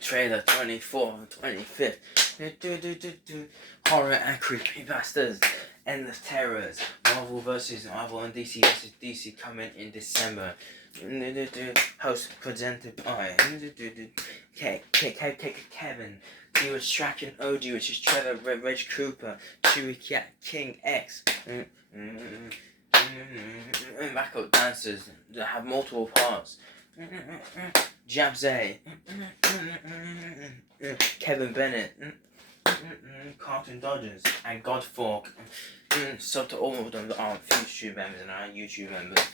Trailer 24th, 25th. Horror and creepypastas. Endless terrors. Marvel versus Marvel and DC versus DC coming in December. Host presented by Kevin. He was tracking OG, which is Trevor, Reg Cooper, Chewy Cat, King X. Backup dancers that have multiple parts. Jabzay, Kevin Bennett, Cartoon Dodgers, and Godfork. Sub to all of them that aren't YouTube members and aren't YouTube members.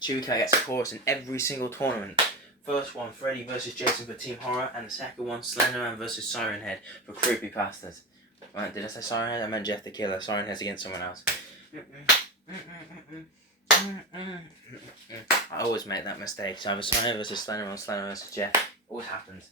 Chewy Cat gets a chorus in every single tournament. First one, Freddy versus Jason for Team Horror, and the second one, Slenderman versus Siren Head for Creepypastas. Right, did I say Siren Head? I meant Jeff the Killer. Siren Head's against someone else. I always make that mistake. So I have a Siren Head versus Slenderman, Slenderman versus Jeff. Always happens.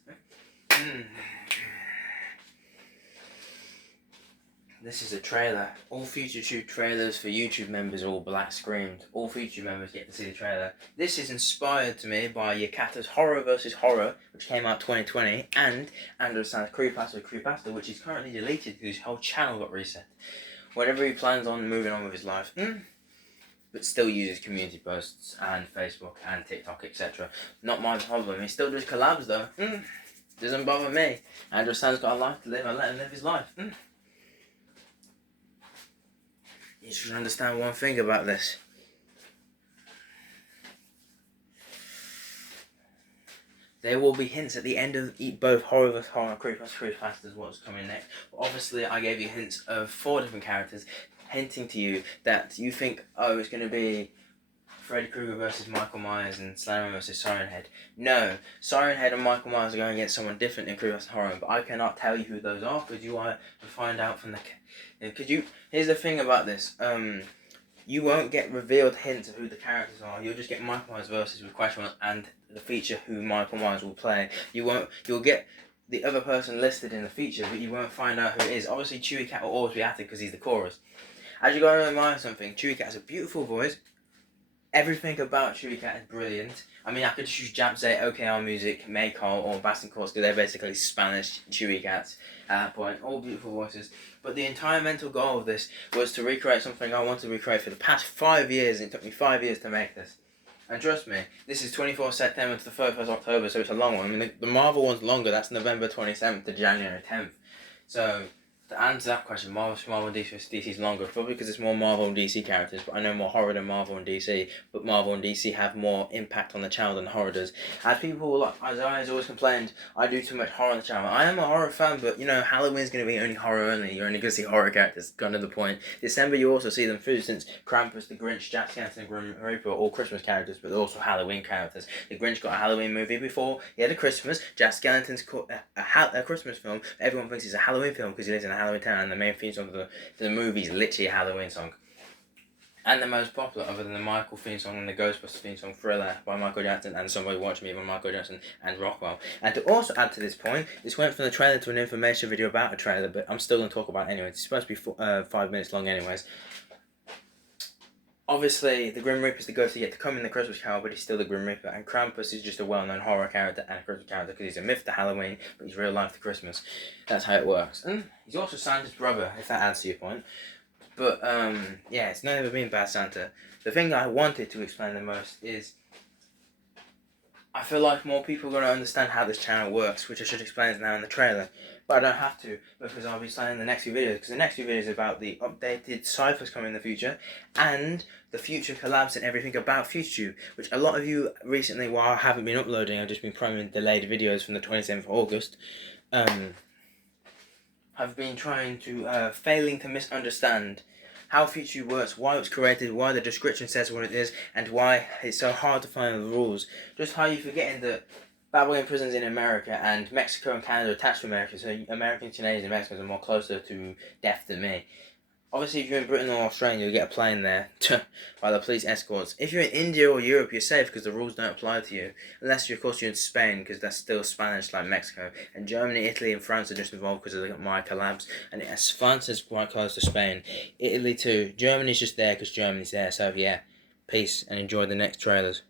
This is a trailer. All future tube trailers for YouTube members are all black screened. All future members get to see the trailer. This is inspired to me by Yakata's Horror vs. Horror, which came out 2020, and Andrew Sands Creepypasta, which is currently deleted because his whole channel got reset. Whatever he plans on moving on with his life, but still uses community posts and Facebook and TikTok, etc. Not my problem. He still does collabs though. Doesn't bother me. Andrew Sands got a life to live and let him live his life. You should understand one thing about this. There will be hints at the end of both Horror vs. Horror and Creepypastas what's coming next. But obviously, I gave you hints of 4 different characters, hinting to you that you think, oh, it's going to be Freddy Krueger versus Michael Myers and Slenderman versus Siren Head. No, Siren Head and Michael Myers are going against someone different in Creepypasta Horror, but I cannot tell you who those are because you are to find out from the. Here's the thing about this. You won't get revealed hints of who the characters are. You'll just get Michael Myers versus with question marks and the feature who Michael Myers will play. You'll get the other person listed in the feature, but you won't find out who it is. Obviously, Chewy Cat will always be active because he's the chorus. As you gotta admire something, Chewy Cat has a beautiful voice. Everything about Chewy Cat is brilliant. I mean, I could choose Japzay, OKR Music, Maycall, or Bastin Course because they're basically Spanish Chewy Cats at that point. All beautiful voices. But the entire mental goal of this was to recreate something I wanted to recreate for the past 5 years, and it took me 5 years to make this. And trust me, this is 24th September to the 1st October, so it's a long one. I mean, the Marvel one's longer. That's November 27th to January 10th. So, to answer that question, Marvel and DC is longer, probably because it's more Marvel and DC characters, but I know more horror than Marvel and DC, but Marvel and DC have more impact on the channel than horror does. As people like Isaiah has always complained, I do too much horror on the channel. I am a horror fan, but you know, Halloween's going to be only horror only. You're only going to see horror characters, kind of the point. December you also see them through, since Krampus, the Grinch, Jack Skellington, and Grim Reaper are all Christmas characters, but they're also Halloween characters. The Grinch got a Halloween movie before, he had a Christmas. Jack Skellington's a Christmas film. Everyone thinks it's a Halloween film because he lives in a Halloween town, and the main theme song of the movie is literally a Halloween song. And the most popular, other than the Michael theme song and the Ghostbusters theme song, Thriller by Michael Jackson and Somebody Watch Me by Michael Jackson and Rockwell. And to also add to this point, this went from the trailer to an information video about a trailer, but I'm still going to talk about it anyway. It's supposed to be 5 minutes long anyways. Obviously, the Grim Reaper is the ghost you get to come in the Christmas Carol, but he's still the Grim Reaper. And Krampus is just a well-known horror character and a Christmas character because he's a myth to Halloween, but he's real life to Christmas. That's how it works. And he's also Santa's brother, if that adds to your point. But, yeah, it's never been bad Santa. The thing I wanted to explain the most is I feel like more people are going to understand how this channel works, which I should explain now in the trailer. But I don't have to, because I'll be explaining the next few videos, because the next few videos are about the updated ciphers coming in the future, and the future collabs and everything about FutureTube, which a lot of you recently, while I haven't been uploading, I've just been promoting delayed videos from the 27th of August, have been trying to, failing to misunderstand how FutureTube works, why it's created, why the description says what it is, and why it's so hard to find the rules. Just how you're forgetting that Babylon prisons in America and Mexico and Canada are attached to America, so Americans, Canadians, and Mexicans are more closer to death than me. Obviously, if you're in Britain or Australia, you'll get a plane there by the police escorts. If you're in India or Europe, you're safe because the rules don't apply to you. Unless, of course, you're in Spain, because that's still Spanish like Mexico. And Germany, Italy, and France are just involved because of my collabs. And France is quite close to Spain. Italy too. Germany's just there because Germany's there. So, yeah, peace and enjoy the next trailers.